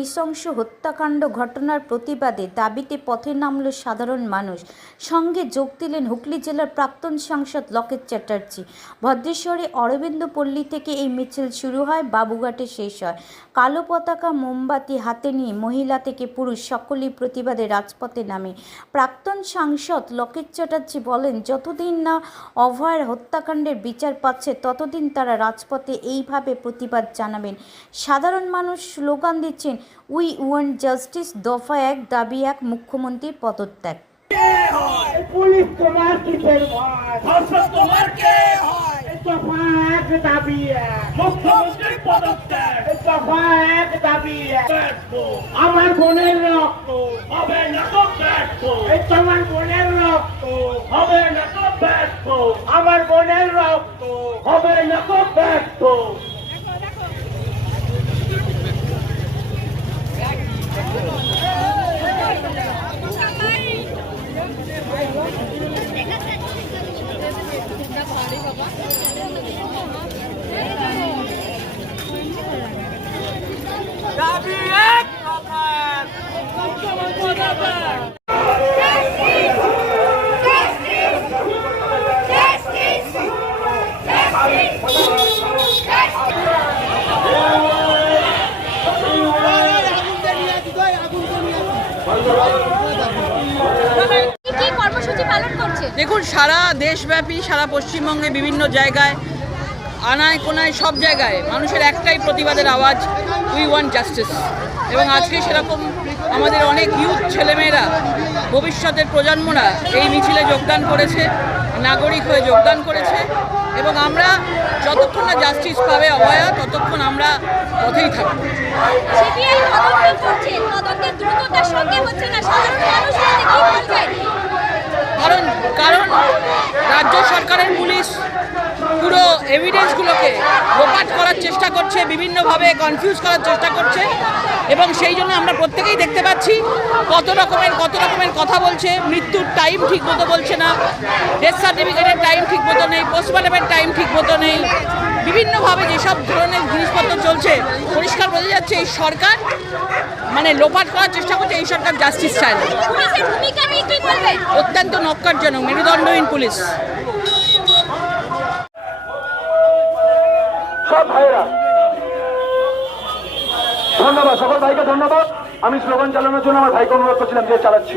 নৃশংস হত্যাকাণ্ড ঘটনার প্রতিবাদে দাবিতে পথে নামল সাধারণ মানুষ। সঙ্গে যোগ দিলেন হুগলি জেলার প্রাক্তন সাংসদ লকেট চ্যাটার্জি। ভদ্রেশ্বরে অরবিন্দ পল্লী থেকে এই মিছিল শুরু হয়, বাবুঘাটে শেষ হয়। কালো পতাকা, মোমবাতি হাতে নিয়ে মহিলা থেকে পুরুষ সকলেই প্রতিবাদে রাজপথে নামে। প্রাক্তন সাংসদ লকেট চ্যাটার্জি বলেন, যতদিন না অভয়ের হত্যাকাণ্ডের বিচার পাচ্ছে ততদিন তারা রাজপথে এইভাবে প্রতিবাদ জানাবেন। সাধারণ মানুষ স্লোগান দিচ্ছেন, উই ওয়ান্ট জাস্টিস, দফা ১, দাবি ১, মুখ্যমন্ত্রীর পদত্যাগ। পুলিশ তোমার কিসের ভয়? ধর্ষণ তোমার কে হয়? দফা ১, দাবি ১, মুখ্যমন্ত্রীর পদত্যাগ। দফা ১, দাবি ১। আমার বোনের রক্ত হবে না তো ব্যর্থ। তোমার বোনের রক্ত হবে না তো ব্যর্থ। আমার বোনের রক্ত হবে না তো ব্যর্থ। দাবি ১, দফা ১, মুখ্যমন্ত্রী পদত্যাগ। দেখুন, সারা দেশব্যাপী, সারা পশ্চিমবঙ্গে বিভিন্ন জায়গায়, আনায় কোনায়, সব জায়গায় মানুষের একটাই প্রতিবাদের আওয়াজ, উই ওয়ান্ট জাস্টিস। এবং আজকে সেরকম আমাদের অনেক ইউথ ছেলেমেয়েরা, ভবিষ্যতের প্রজন্মরা এই মিছিলে যোগদান করেছে, নাগরিক হয়ে যোগদান করেছে। এবং আমরা যতক্ষণ না জাস্টিস পাবে অভয়া, ততক্ষণ আমরা পথেই থাকব। কারণ রাজ্য সরকারের পুলিশ পুরো এভিডেন্সগুলোকে লোপাট করার চেষ্টা করছে, বিভিন্নভাবে কনফিউজ করার চেষ্টা করছে। এবং সেই জন্য আমরা প্রত্যেকেই দেখতে পাচ্ছি কত রকমের কথা বলছে। মৃত্যুর টাইম ঠিক মতো বলছে না, ডেথ সার্টিফিকেটের টাইম ঠিক মতো নেই, পোস্টমর্টমের টাইম ঠিক মতো নেই। বিভিন্নভাবে যেসব ধরনের জিনিসপত্র চলছে, পরিষ্কার বোঝা যাচ্ছে এই সরকার মানে লোপাট করার চেষ্টা করছে। এই সরকার জাস্টিস চায় না। অত্যন্ত নক্কারজনক, মেরুদণ্ডহীন পুলিশ। সব ভাইয়েরা ধন্যবাদ, সকল ভাইকে ধন্যবাদ। আমি স্লোগান চালানোর জন্য আমার ভাইকে অনুরোধ করছিলাম, যে চালাচ্ছি।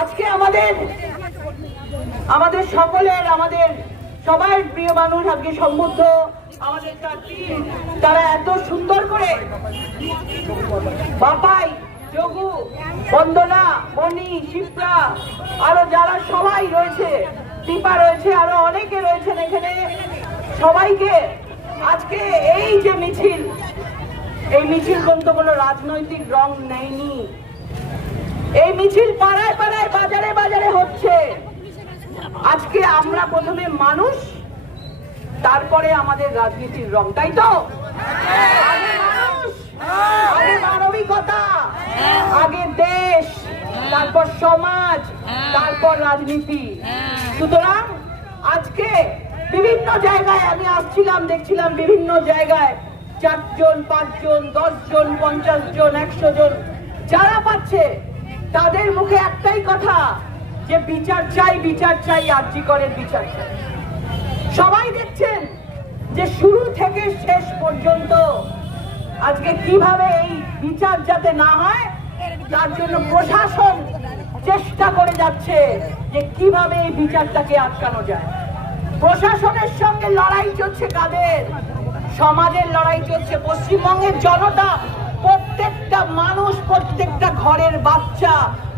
আজকে আমাদের সকলের, আমাদের সবাই প্রিয় মানুষ আজকে সম্বুদ্ধ আমাদের তারা এত সুন্দর করে বাপাই, যোগু, বন্দনা, মণি, শিপ্রা, আরো যারা সবাই রয়েছে, দীপা রয়েছে, আরো অনেকে রয়েছেন এখানে, সবাইকে আজকে এই যে মিছিল, এই মিছিল কিন্তু কোনো রাজনৈতিক রং নেয়নি। এই মিছিল পাড়ায় পাড়ায়, বাজারে বাজারে হচ্ছে। আজকে আমরা প্রথমে মানুষ, তারপরে আমাদের রাজনীতির রং, তাই তো? আগে মানুষ, আগে মানবিকতা, আগে দেশ, তারপর সমাজ, তারপর রাজনীতি। সুতরাং আজকে বিভিন্ন জায়গায় আমি আসছিলাম, দেখছিলাম বিভিন্ন জায়গায় 4 জন, 5 জন, 10 জন, 50 জন, 100 জন যারা পাচ্ছে, তাদের মুখে একটাই কথা, যে বিচার চাই, বিচার চাই, আরজি করের বিচার চাই। সবাই দেখছেন যে শুরু থেকে শেষ পর্যন্ত আজকে কিভাবে এই বিচার যাতে না হয়, তার জন্য প্রশাসন চেষ্টা করে যাচ্ছে যে কিভাবে এই বিচারটাকে আটকানো যায়। প্রশাসনের সঙ্গে লড়াই চলছে কাদের? সমাজের লড়াই চলছে। পশ্চিমবঙ্গের জনতা, প্রত্যেকটা মানুষ, প্রত্যেকটা ঘরের বাচ্চা,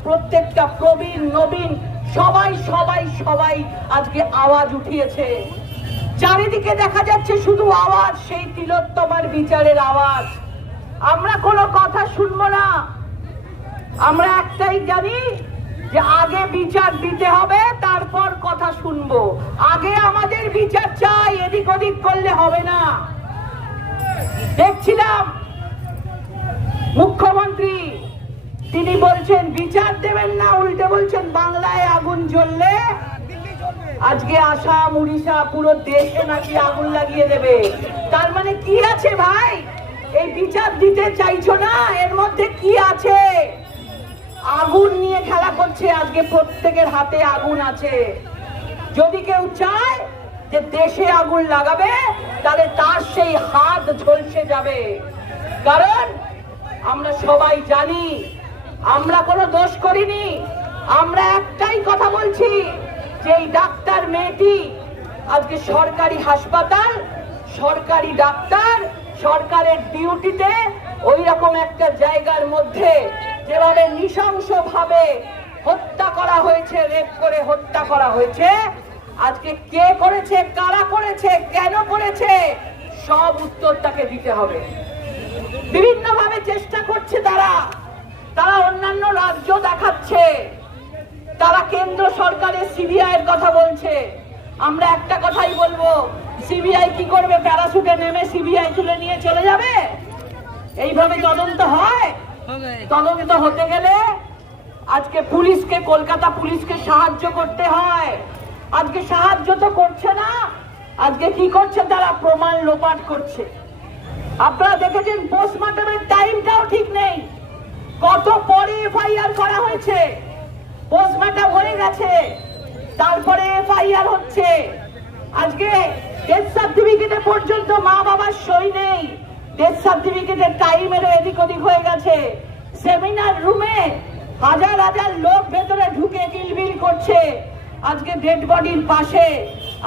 প্রত্যেকটা প্রবীণ নবীন, সবাই সবাই সবাই আজকে আওয়াজ উঠিয়েছে। চারিদিকে দেখা যাচ্ছে শুধু আওয়াজ, সেই তিলোত্তমার বিচারের আওয়াজ। আমরা কোনো কথা শুনবো না। আমরা একটাই জানি যে আগে বিচার দিতে হবে, তারপর কথা শুনবো। আগে আমাদের বিচার চাই, এদিক ওদিক করলে হবে না। দেখছিলাম মুখ্যমন্ত্রী, তিনি বলছেন বিচার দেবেন না, উল্টে বলছেন বাংলায় আগুন জ্বললে আজকে আসাম, উড়িষ্যা, পুরো দেশে নাকি আগুন লাগিয়ে দেবে। তার মানে কি আছে ভাই? এই বিচার দিতে চাইছো না, এর মধ্যে কি আছে? আগুন নিয়ে খেলা করছে। আজকে প্রত্যেকের হাতে আগুন আছে। যদি কেউ চায় যে দেশে আগুন লাগাবে, তাহলে তার সেই হাত ঝলসে যাবে। কারণ আমরা সবাই জানি আমরা কোনো দোষ করিনি। আমরা একটাই কথা বলছি যে এই ডাক্তার মেয়েটি আজকে সরকারি হাসপাতাল, সরকারি ডাক্তার, সরকারের ডিউটিতে ওই রকম একটা জায়গার মধ্যে যেভাবে নৃশংসভাবে হত্যা করা হয়েছে, রেপ করে হত্যা করা হয়েছে, আজকে কে করেছে, কারা করেছে, কেন করেছে, সব উত্তর তাকে দিতে হবে। বিভিন্ন ভাবে চেষ্টা করছে তারা অন্যান্য রাজ্য দেখাচ্ছে, তারা কেন্দ্র সরকারের সিবিআই এর কথা বলছে। আমরা একটা কথাই বলবো, সিবিআই কি করবে? প্যারাশুটে নেমে সিবিআই তুলে নিয়ে চলে যাবে? এইভাবে তদন্ত হয়? তদন্ত হতে গেলে আজকে পুলিশকে, কলকাতা পুলিশকে সাহায্য করতে হয়। আজকে সাহায্য তো করছে না, আজকে কি করছে তারা? প্রমাণ লোপাট করছে। আপনারা দেখেছেন পোস্টমর্টমের টাইমটাও ঠিক নেই। কত পরে এফআইআর করা হয়েছে, পোস্টমর্টম হয়ে গেছে, তারপরে এফআইআর হচ্ছে। আজকে ডেথ সার্টিফিকেটে পর্যন্ত মা বাবার সই নেই। ডেথ সার্টিফিকেটের টাইমেরও এদিক ওদিক হয়ে গেছে। সেমিনার রুমে হাজার হাজার লোক ভেতরে ঢুকে কিলবিল করছে। আজকে ডেড বডির পাশে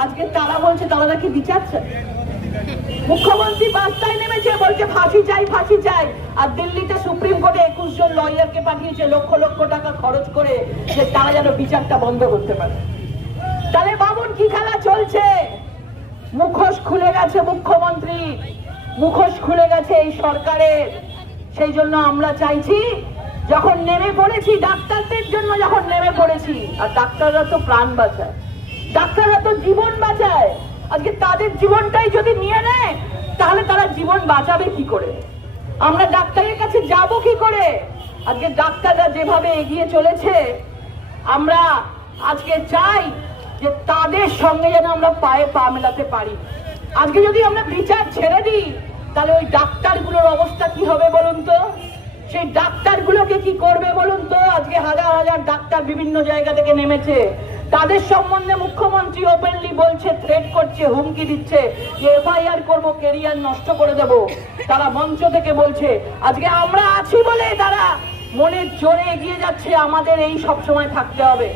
আজকে তারা বলছে তারা নাকি বিচার চায়। মুখ্যমন্ত্রী রাস্তায় নেমেছে, বলছে ফাঁসি চাই, ফাঁসি চাই। আর দিল্লিতে সুপ্রিম কোর্টে 21 জন লয়ারকে পাঠিয়েছে লক্ষ লক্ষ টাকা খরচ করে, যে তারা যেন বিচারটা বন্ধ করতে পারে। তাহলে বাবুন কি খেলা চলছে? মুখোশ খুলে গেছে মুখ্যমন্ত্রী, মুখোশ খুলে গেছে এই সরকারের। সেই জন্য আমরা চাইছি, যখন নেমে পড়েছি ডাক্তারদের জন্য, যখন নেমে পড়েছি, আর ডাক্তাররা তো প্রাণ বাঁচায়, ডাক্তাররা তো জীবন বাঁচায়। আজকে তাদের জীবনটাই যদি নিয়ে নেয়, তাহলে তারা জীবন বাঁচাবে কি করে? আমরা ডাক্তারের কাছে যাব কি করে? আজকে ডাক্তাররা যেভাবে এগিয়ে চলেছে, আমরা আজকে চাই যে তাদের সঙ্গে যেন আমরা পায়ে পা মেলাতে পারি। আজকে যদি আমরা বিচার ছেড়ে দিই, তাহলে ওই ডাক্তারগুলোর অবস্থা কি হবে বলুন তো? সেই ডাক্তারগুলোকে কি করবে বলুন তো? আজকে হাজার হাজার ডাক্তার বিভিন্ন জায়গা থেকে নেমেছে, তাদের সম্বন্ধে মুখ্যমন্ত্রী ওপেনলি বলছে, থ্রেট করছে, হুমকি দিচ্ছে যে এফআইআর করবো, ক্যারিয়ার নষ্ট করে দেব। তারা মঞ্চ থেকে বলছে। আজকে আমরা আছি বলে তারা মনের জোরে এগিয়ে যাচ্ছে, আমাদের এই সব সময় থাকতে হবে।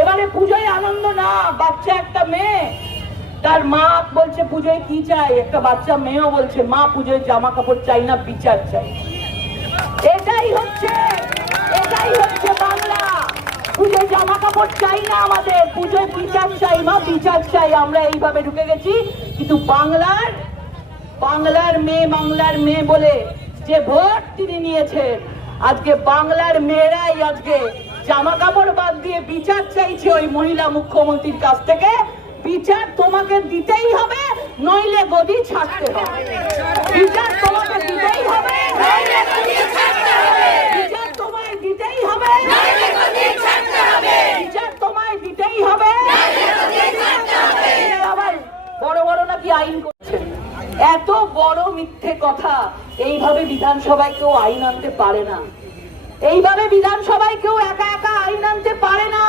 এবারে পুজোয় আনন্দ না, বাচ্চা একটা মেয়ে, তার মা বলছে পুজোয় কি চাই, একটা বাচ্চা মেয়েও বলছে মা পুজোয় জামা কাপড় চাই না, বিচার চাই। এটাই হচ্ছে বাংলা। পুজোয় জামা কাপড় চাই না আমাদের, পুজোয় বিচার চাই, মা বিচার চাই। আমরা এইভাবে ঢুকে গেছি। কিন্তু বাংলার মেয়ে বলে যে ভোট তিনি নিয়েছেন, আজকে বাংলার মেয়েরাই আজকে জামা কাপড় বাদ দিয়ে বিচার চাইছে ওই মহিলা মুখ্যমন্ত্রীর কাছ থেকে। বিচার তোমাকে দিতেই হবে, নইলে গদি ছাড়তে হবে। বিচার তোমাকে দিতেই হবে, নইলে গদি ছাড়তে হবে। বিচার তোমায় দিতেই হবে, নইলে গদি ছাড়তে হবে। বিচার তোমায় দিতেই হবে, নইলে গদি ছাড়তে হবে। আবার বড় বড় নাকি আইন করছেন। এত বড় মিথ্যে কথা। এইভাবে বিধানসভায় কেউ আইন আনতে পারে না। এইভাবে বিধানসভায় কেউ একা একা আইন আনতে পারে না।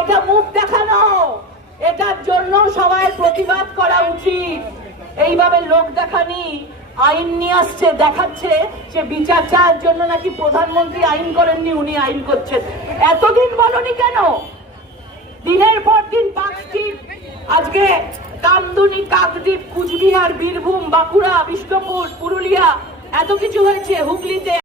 এটা মুখ দেখানো। এটার জন্য সবাই প্রতিবাদ করা উচিত। এইভাবে লোক দেখানি আইন নিয়ে আসছে, দেখাচ্ছে সে বিচার চাওয়ার জন্য নাকি প্রধানমন্ত্রী আইন করেননি, উনি আইন করছেন। এতদিন বলনি কেন? দিনের পর দিন পার্কস্ট্রিট, আজকে কামদুনি, কাকদ্বীপ, কুচবিহার, বীরভূম, বাঁকুড়া, বিষ্ণুপুর, পুরুলিয়া, এত কিছু হয়েছে। হুগলিতে